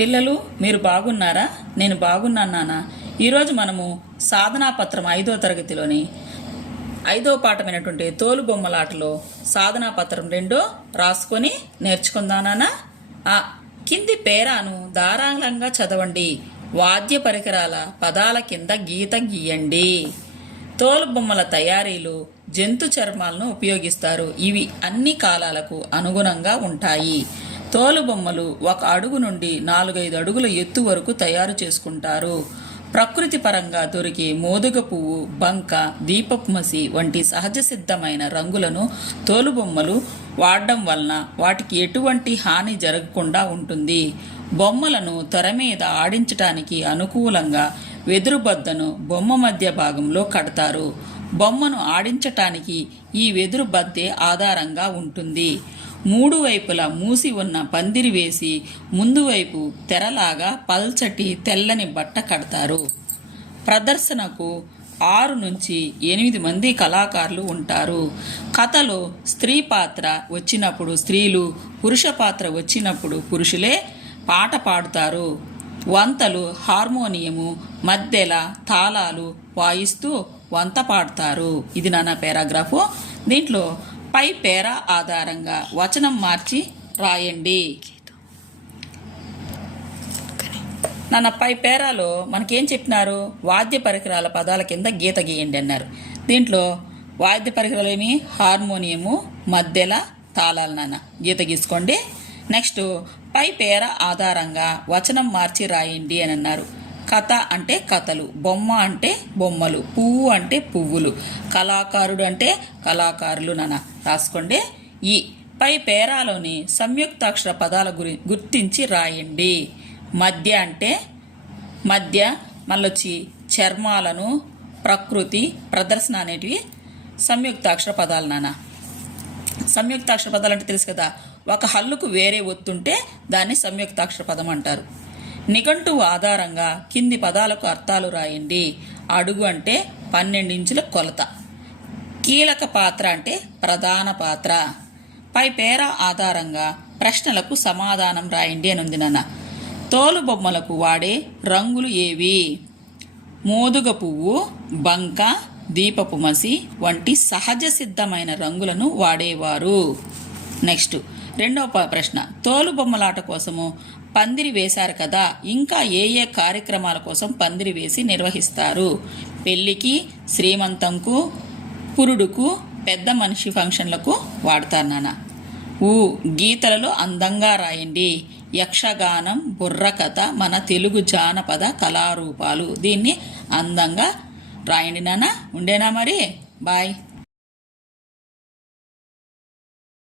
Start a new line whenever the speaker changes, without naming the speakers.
పిల్లలు మీరు బాగున్నారా? నేను బాగున్నాను నాన్న. ఈరోజు మనము సాధనా పత్రం ఐదో తరగతిలోని ఐదో పాఠమైనటువంటి తోలు బొమ్మలాటలో సాధనా పత్రం రెండో రాసుకొని నేర్చుకుందానా ఆ కింది పేరాను ధారాళంగా చదవండి. వాద్య పరికరాల పదాల కింద గీత గీయండి. తోలు బొమ్మల తయారీలు జంతు చర్మాలను ఉపయోగిస్తారు. ఇవి అన్ని కాలాలకు అనుగుణంగా ఉంటాయి. తోలుబొమ్మలు ఒక అడుగు నుండి నాలుగైదు అడుగుల ఎత్తు వరకు తయారు చేసుకుంటారు. ప్రకృతి పరంగా దొరికే మోదుగ పువ్వు బంక దీపపుమసి వంటి సహజ సిద్ధమైన రంగులను తోలుబొమ్మలు వాడడం వలన వాటికి ఎటువంటి హాని జరగకుండా ఉంటుంది. బొమ్మలను తెర మీద ఆడించటానికి అనుకూలంగా వెదురు బద్దను బొమ్మ మధ్య భాగంలో కడతారు. బొమ్మను ఆడించటానికి ఈ వెదురు బద్దే ఆధారంగా ఉంటుంది. మూడు వైపులా మూసి ఉన్న పందిరి వేసి ముందు వైపు తెరలాగా పల్చటి తెల్లని బట్ట కడతారు. ప్రదర్శనకు ఆరు నుంచి ఎనిమిది మంది కళాకారులు ఉంటారు. కథలో స్త్రీ పాత్ర వచ్చినప్పుడు స్త్రీలు పురుష పాత్ర వచ్చినప్పుడు పురుషులే పాట పాడుతారు. వంతలు హార్మోనియము మద్దెల తాళాలు వాయిస్తూ వంత పాడతారు. ఇది నాన్న పారాగ్రాఫు. దీంట్లో పై పేర ఆధారంగా వచనం మార్చి రాయండి. నాన్న పై పేరాలో మనకేం చెప్పినారు? వాద్య పరికరాల పదాల కింద గీత గీయండి అన్నారు. దీంట్లో వాద్య పరికరాలు ఏమి? హార్మోనియము మధ్యల తాళాలు నాన్న. గీత గీసుకోండి. నెక్స్ట్ పై పేర ఆధారంగా వచనం మార్చి రాయండి అని అన్నారు. కథ అంటే కథలు బొమ్మ అంటే బొమ్మలు పువ్వు అంటే పువ్వులు కళాకారుడు అంటే కళాకారులు నాన్న. రాసుకోండి. ఈ పై పేరాలోని సంయుక్తాక్షర పదాల గురి గుర్తించి రాయండి. మధ్య అంటే మధ్య మళ్ళొచ్చి చర్మాలను ప్రకృతి ప్రదర్శన అనేటివి సంయుక్తాక్షర పదాలు నాన్న. సంయుక్తాక్షర పదాలు అంటే తెలుసు కదా ఒక హల్లుకు వేరే ఒత్తుంటే దాన్ని సంయుక్తాక్షర పదం అంటారు. నిఘంటువు ఆధారంగా కింది పదాలకు అర్థాలు రాయండి. అడుగు అంటే పన్నెండు ఇంచుల కొలత. కీలక పాత్ర అంటే ప్రధాన పాత్ర. పై పేర ఆధారంగా ప్రశ్నలకు సమాధానం రాయండి అని ఉంది నాన్న. తోలు బొమ్మలకు వాడే రంగులు ఏవి? మోదుగ పువ్వు బంక దీపపు మసి వంటి సహజ సిద్ధమైన రంగులను వాడేవారు. నెక్స్ట్ రెండవ ప్రశ్న. తోలు బొమ్మలాట కోసము పందిరి వేశారు కదా ఇంకా ఏ ఏ కార్యక్రమాల కోసం పందిరి వేసి నిర్వహిస్తారు? పెళ్ళికి శ్రీమంతంకు పురుడుకు పెద్ద మనిషి ఫంక్షన్లకు వాడతారు నాన్న. ఊ గీతలలో అందంగా రాయండి. యక్షగానం బుర్రకథ మన తెలుగు జానపద కళారూపాలు. దీన్ని అందంగా రాయండి నాన్న. ఉండేనా మరి? బాయ్.